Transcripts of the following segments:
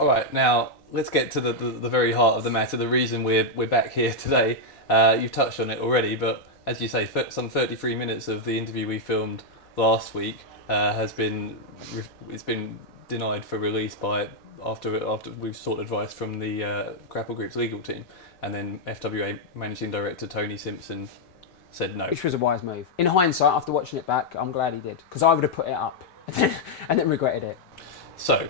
All right, now let's get to the very heart of the matter. The reason we're back here today. You've touched on it already, but as you say, some 33 minutes of the interview we filmed last week has been it's been denied for release by after we've sought advice from the Grapple Group's legal team, and then FWA Managing Director Tony Simpson said no. Which was a wise move. In hindsight, after watching it back, I'm glad he did, because I would have put it up and then regretted it. So,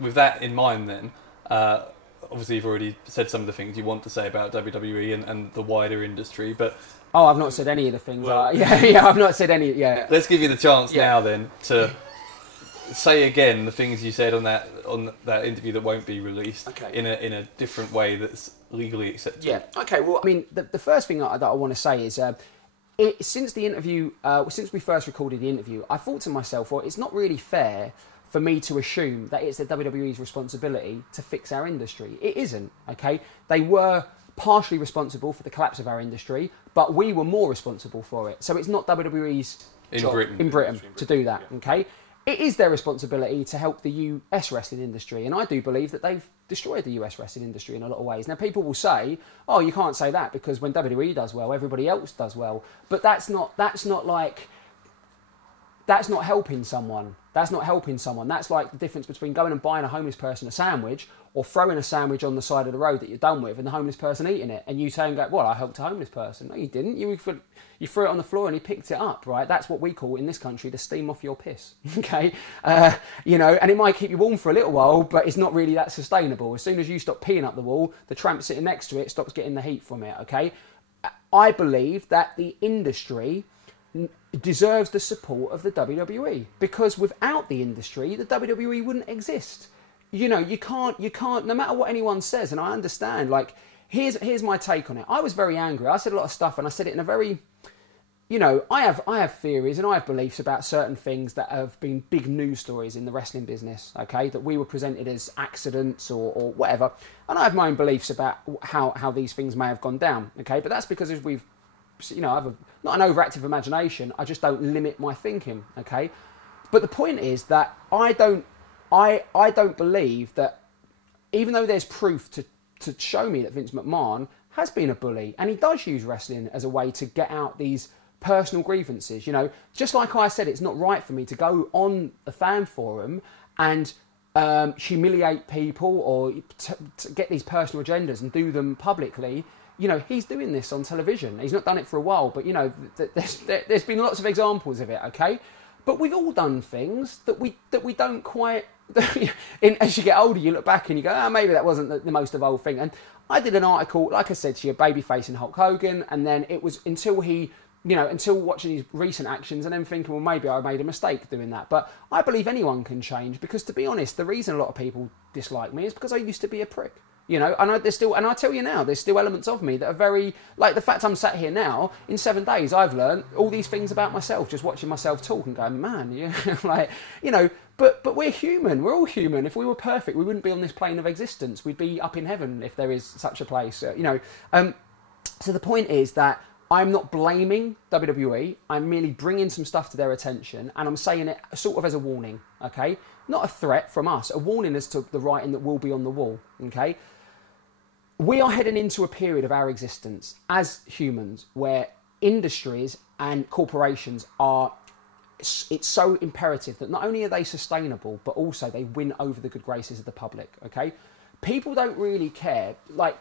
with that in mind then, obviously you've already said some of the things you want to say about WWE and the wider industry, but... Oh, I've not said any of the things. Well, I've not said any, Let's give you the chance now then to say again the things you said on that interview that won't be released in a different way that's legally acceptable. Yeah, okay, well, I mean, the first thing that I want to say is... since the interview, since we first recorded the interview, I thought to myself, well, it's not really fair for me to assume that it's the WWE's responsibility to fix our industry. It isn't, okay? They were partially responsible for the collapse of our industry, but we were more responsible for it. So it's not WWE's job in Britain to do that, okay? It is their responsibility to help the US wrestling industry, and I do believe that they've destroyed the US wrestling industry in a lot of ways. Now, people will say, oh, you can't say that because when WWE does well, everybody else does well. But that's not helping someone. That's not helping someone. That's like the difference between going and buying a homeless person a sandwich or throwing a sandwich on the side of the road that you're done with and the homeless person eating it. And you say and go, well, I helped a homeless person. No, you didn't. You threw it on the floor and he picked it up, right? That's what we call in this country the steam off your piss, okay? And it might keep you warm for a little while, but it's not really that sustainable. As soon as you stop peeing up the wall, the tramp sitting next to it stops getting the heat from it, okay? I believe that the industry deserves the support of the WWE, because without the industry, the WWE wouldn't exist. You can't, no matter what anyone says, and I understand, like, here's my take on it. I was very angry. I said a lot of stuff, and I said it in a very, I have theories and I have beliefs about certain things that have been big news stories in the wrestling business, okay, that we were presented as accidents or whatever, and I have my own beliefs about how these things may have gone down, okay, but that's because as we've I have not an overactive imagination. I just don't limit my thinking. Okay, but the point is that I don't believe that, even though there's proof to show me that Vince McMahon has been a bully and he does use wrestling as a way to get out these personal grievances. Just like I said, it's not right for me to go on a fan forum and humiliate people or to get these personal agendas and do them publicly. He's doing this on television. He's not done it for a while, but, there's been lots of examples of it, okay? But we've all done things that we don't quite... as you get older, you look back and you go, maybe that wasn't the most evolved thing. And I did an article, like I said to you, babyface and Hulk Hogan, and then it was until watching his recent actions and then thinking, well, maybe I made a mistake doing that. But I believe anyone can change, because, to be honest, the reason a lot of people dislike me is because I used to be a prick. And I tell you now, there's still elements of me that are very, like the fact I'm sat here now, in 7 days, I've learned all these things about myself, just watching myself talk and going, man, but we're human, we're all human. If we were perfect, we wouldn't be on this plane of existence. We'd be up in heaven if there is such a place, So the point is that I'm not blaming WWE, I'm merely bringing some stuff to their attention, and I'm saying it sort of as a warning, okay? Not a threat from us, a warning as to the writing that will be on the wall, okay? We are heading into a period of our existence as humans where industries and corporations it's so imperative that not only are they sustainable, but also they win over the good graces of the public, okay? People don't really care. Like,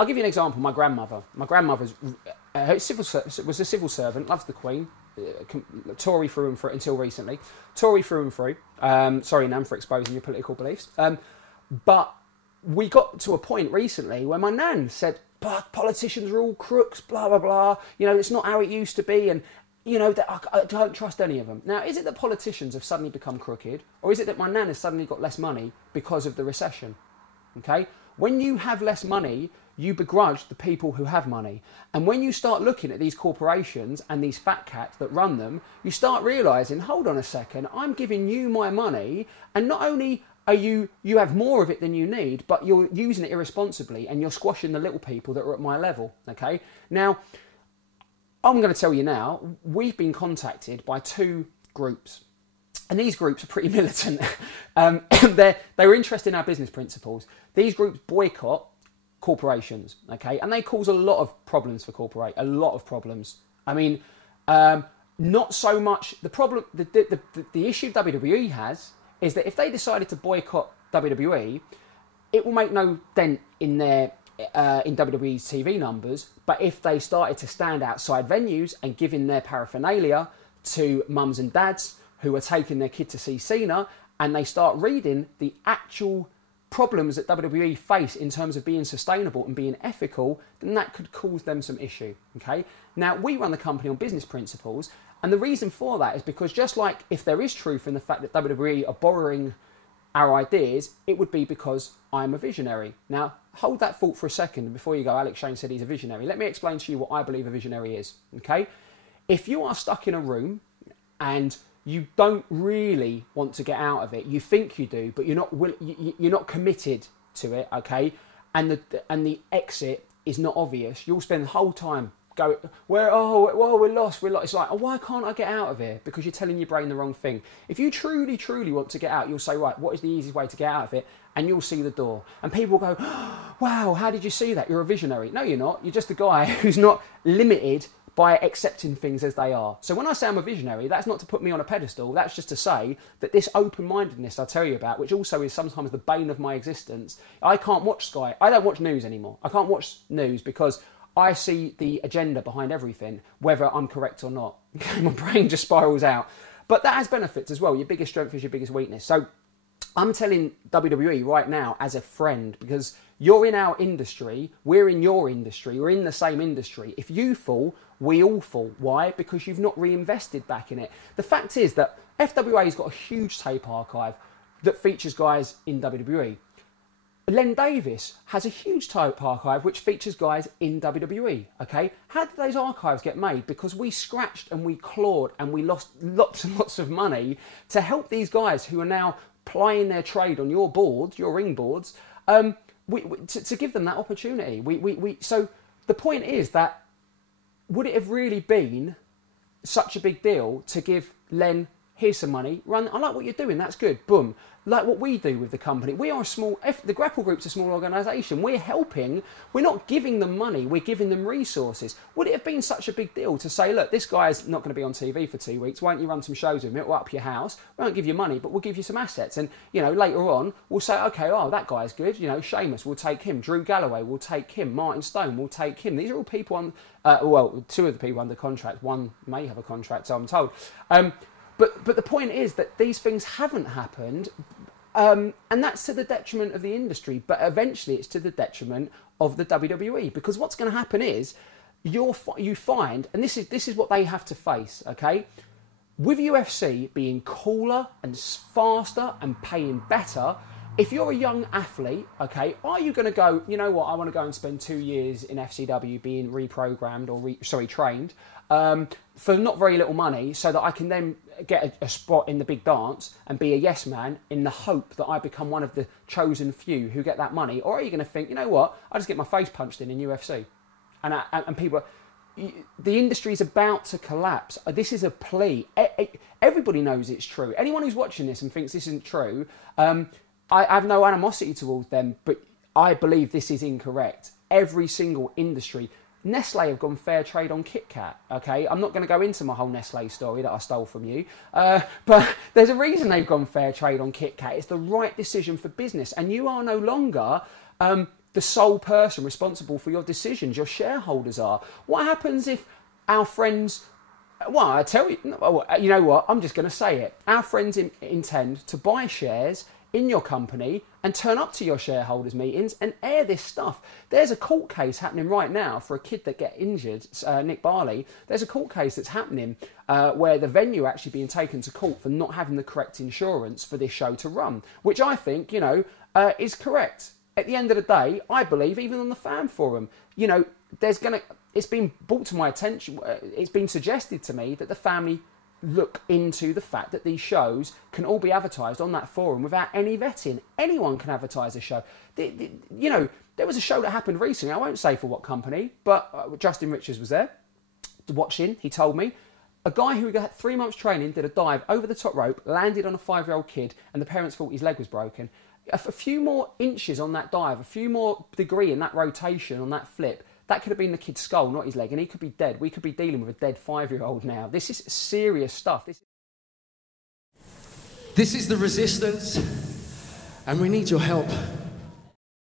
I'll give you an example. My grandmother was a civil servant, loves the Queen, Tory through and through until recently. Tory through and through. Sorry, Nan, for exposing your political beliefs. But we got to a point recently where my nan said, but politicians are all crooks, blah, blah, blah. It's not how it used to be. And, I don't trust any of them. Now, is it that politicians have suddenly become crooked? Or is it that my nan has suddenly got less money because of the recession? Okay? When you have less money, you begrudge the people who have money. And when you start looking at these corporations and these fat cats that run them, you start realising, hold on a second, I'm giving you my money, and not only are you have more of it than you need, but you're using it irresponsibly and you're squashing the little people that are at my level, okay? Now, I'm going to tell you now, we've been contacted by two groups. And these groups are pretty militant. They were interested in our business principles. These groups boycott corporations, okay? And they cause a lot of problems for a lot of problems. I mean, not so much, the problem, the issue WWE has is that if they decided to boycott WWE, it will make no dent in their in WWE's TV numbers, but if they started to stand outside venues and giving their paraphernalia to mums and dads who are taking their kid to see Cena, and they start reading the actual problems that WWE face in terms of being sustainable and being ethical, then that could cause them some issue, okay? Now, we run the company on business principles, and the reason for that is because just like if there is truth in the fact that WWE are borrowing our ideas, it would be because I'm a visionary. Now, hold that thought for a second before you go, Alex Shane said he's a visionary. Let me explain to you what I believe a visionary is, okay? If you are stuck in a room and you don't really want to get out of it, you think you do, but you're not committed to it, okay? And the exit is not obvious. You'll spend the whole time going, we're lost. It's like, oh, why can't I get out of here? Because you're telling your brain the wrong thing. If you truly, truly want to get out, you'll say, right, what is the easiest way to get out of it? And you'll see the door. And people will go, oh, wow, how did you see that? You're a visionary. No, you're not. You're just a guy who's not limited by accepting things as they are. So when I say I'm a visionary, that's not to put me on a pedestal. That's just to say that this open-mindedness I tell you about, which also is sometimes the bane of my existence, I can't watch Sky. I don't watch news anymore. I can't watch news because I see the agenda behind everything, whether I'm correct or not. My brain just spirals out. But that has benefits as well. Your biggest strength is your biggest weakness. So I'm telling WWE right now as a friend, because you're in our industry, we're in your industry, we're in the same industry. If you fall, we all fall. Why? Because you've not reinvested back in it. The fact is that FWA's got a huge tape archive that features guys in WWE. Len Davis has a huge tape archive which features guys in WWE, okay? How did those archives get made? Because we scratched and we clawed and we lost lots and lots of money to help these guys who are now plying their trade on your boards, your ring boards, to give them that opportunity. So the point is that would it have really been such a big deal to give Len, here's some money, run, I like what you're doing, that's good, boom. Like what we do with the company. We are the Grapple Group's a small organisation. We're helping, we're not giving them money, we're giving them resources. Would it have been such a big deal to say, look, this guy's not going to be on TV for 2 weeks, why don't you run some shows with him, it'll up your house, we won't give you money, but we'll give you some assets. And, you know, later on, we'll say, okay, oh, that guy's good, you know, Sheamus, we'll take him, Drew Galloway, we'll take him, Martin Stone, we'll take him. These are all people on, well, 2 of the people under contract, 1 may have a contract, so I'm told. But the point is that these things haven't happened, and that's to the detriment of the industry, but eventually it's to the detriment of the WWE, because what's going to happen is you find, and this is what they have to face, okay? With UFC being cooler and faster and paying better, if you're a young athlete, okay, are you going to go, you know what, I want to go and spend 2 years in FCW being reprogrammed or trained for not very little money so that I can then get a spot in the big dance and be a yes man in the hope that I become one of the chosen few who get that money? Or are you going to think, you know what, I just get my face punched in UFC? And people, the industry is about to collapse. This is a plea. Everybody knows it's true. Anyone who's watching this and thinks this isn't true, I have no animosity towards them, but I believe this is incorrect. Every single industry. Nestle have gone fair trade on Kit Kat, okay? I'm not going to go into my whole Nestle story that I stole from you, but there's a reason they've gone fair trade on Kit Kat. It's the right decision for business, and you are no longer the sole person responsible for your decisions. Your shareholders are. What happens if our friends... Well, I tell you, you know what? I'm just going to say it. Our friends intend to buy shares in your company and turn up to your shareholders meetings and air this stuff. There's a court case happening right now for a kid that get injured, Nick Barley. There's a court case that's happening where the venue actually being taken to court for not having the correct insurance for this show to run, which I think, you know, is correct. At the end of the day, I believe, even on the fan forum, you know, it's been brought to my attention, it's been suggested to me that the family look into the fact that these shows can all be advertised on that forum without any vetting. Anyone can advertise a show. You know, there was a show that happened recently, I won't say for what company, but Justin Richards was there watching, he told me. A guy who had 3 months training did a dive over the top rope, landed on a 5-year-old kid, and the parents thought his leg was broken. A few more inches on that dive, a few more degree in that rotation, on that flip, that could have been the kid's skull, not his leg, and he could be dead. We could be dealing with a dead 5-year-old now. This is serious stuff. This is the resistance, and we need your help.